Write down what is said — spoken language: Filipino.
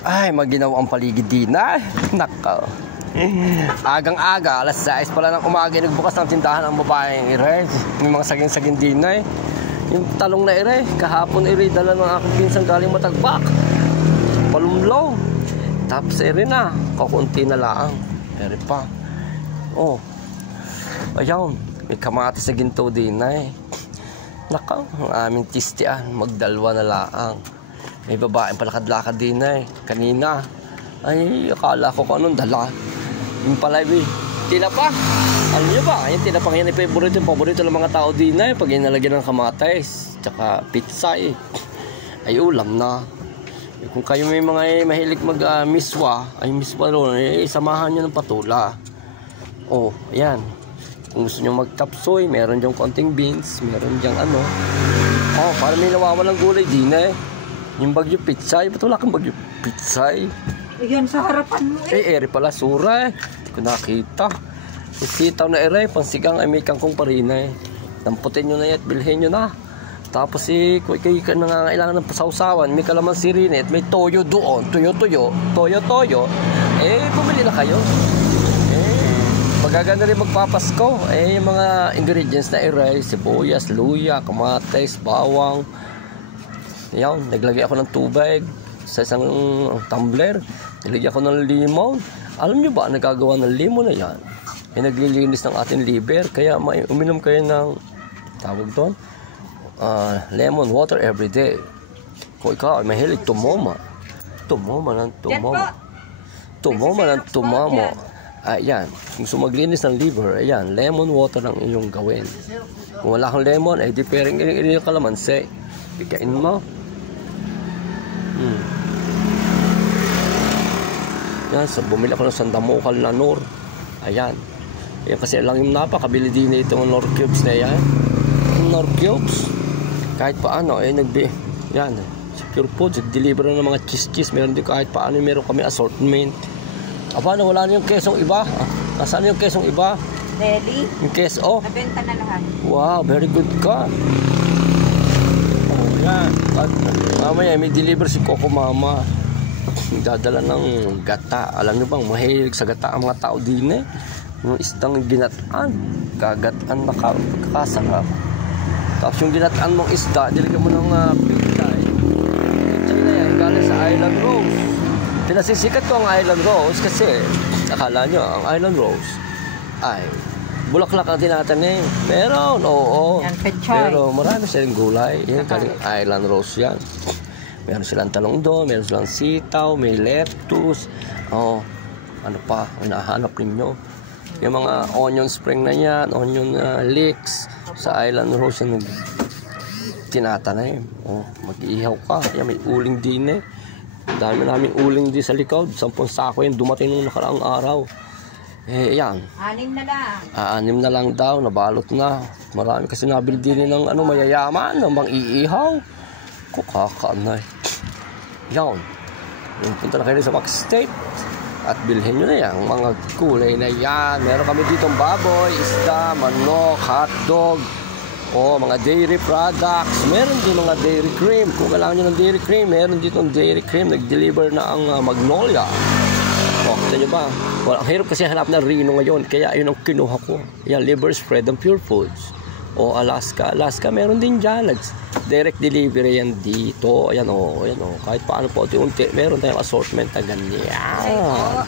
Ay, maginaw ang paligid din na. Nakaw. Agang-aga, alas 6 pala ng umaga, nagbukas ng tindahan ang babaeng ire. May mga saging-saging din na eh. Yung talong na ire, kahapon ire, dala ng aking pinsang galing Matagbak. Palumlaw. Tapos ire na, kakunti na lang. Ire pa. Oh. Ayaw, may kamatis sa ginto din na eh. Nakaw, ang aming tistian, magdalwa na laang. May babaeng palakad-lakad din na eh. Kanina, ay akala ko kung anong dala. Yung pala eh, tinapa. Alam nyo ba, yung tinapang yan ay paborito ng mga tao din na eh. Pag inalagyan ng kamatis, tsaka pizza eh. Ay ulam na. Kung kayo may mga mahilig mag-miswa, ay miswa ron, eh, samahan nyo ng patula. Oh, ayan. Kung gusto nyo mag-tapsoy, meron dyang konting beans, meron dyang ano. Oh, para may nawawalang gulay din eh. Yung bagyo pitsay, ba't wala kang bagyo pitsay? Yan sa harapan mo eh. Eh, ere pala, sura eh. Hindi ko nakita. Sitaw na ere, pansigang ay may kangkong parina eh. Damputin nyo na yan at bilhin nyo na. Tapos eh, kung kayo nangangailangan ng pasawsawan, may kalamansi rin eh, at may toyo doon, toyo-toyo, eh, bumili na kayo. Magaganda rin magpapasko. Eh, yung mga ingredients na ere, sibuyas, luya, kamatis, bawang. Yan, naglagay ako ng tubig sa isang tumbler. Nilagyan ko ng limon. Alam nyo ba, nagagawa ng limon na yan? Eh, naglilinis ng ating liver. Kaya uminom kayo ng, tawag doon, lemon water every day. Kung ikaw ay mahilig tumoma ng tumoma. Ayan, kung gusto maglinis ng liver, ayan, lemon water ang iyong gawin. Kung wala kang lemon, ay di pering yung kalamansi. Bigkain mo. Yan, so bumili ako ng sandamukal na Nor. Ayan. Yan kasi lang yung napakabili din itong Nor Cubes na yan. Nor Cubes. Kahit paano, yan. Secure Foods, deliver ng mga cheese. Meron din kahit paano, meron kami assortment. Paano, wala na yung kesong iba? Nasaan yung kesong iba? Ready? Yung keso? Nabenta na lahat. Wow, very good ka. Yan. At mamaya may deliver si Coco Mama. Dadala ng gata. Alam nyo bang mahilig sa gata ang mga tao din eh. Yung isdang ginataan. Gagataan na kakasarap. Tapos yung ginataan mong isda, dilagyan mo ng pizza eh. Pizza na yan, galing sa Island Rose. Pinasisikat ko ang Island Rose kasi akala nyo ang Island Rose ay bulaklak ang tinatanim. Meron, oo. Yan, pechay. Pero marami silang gulay. Yan, kaling Island Rose yan. Meron silang talong doon, meron silang sitaw, may lettuce. Oh, ano pa, hinahanap ninyo. Yung mga onion spring na yan, onion leeks sa Island Rose yung tinatanim. Oh, mag-iihaw ka. Yan, may uling din eh. Dami namin uling din sa likod. 10 sako yan, dumating nung nakaraang araw. Eh, yan. 6 na lang. 6 na lang daw, nabalot na. Marami kasi nabili din ng mayayaman, ng bang iihaw. Kukakaan eh. Yan. Punta na kayo sa Wax State. At bilhin nyo na yan, mga kulay na yan. Meron kami ditong baboy, isda, manok, hotdog. Mga dairy products. Meron din mga dairy cream. Kung kailangan nyo ng dairy cream, meron ditong dairy cream. Nag-deliver na ang Magnolia. Kita nyo ba? Ang hirap kasi hanap na Reno ngayon. Kaya yun ang kinuha ko. Yan, liver spread ng Pure Foods. Alaska. Alaska, meron din dyan. Direct delivery yan dito. Ayan o. Kahit paano po, unti-unti. Meron tayong assortment na ganyan.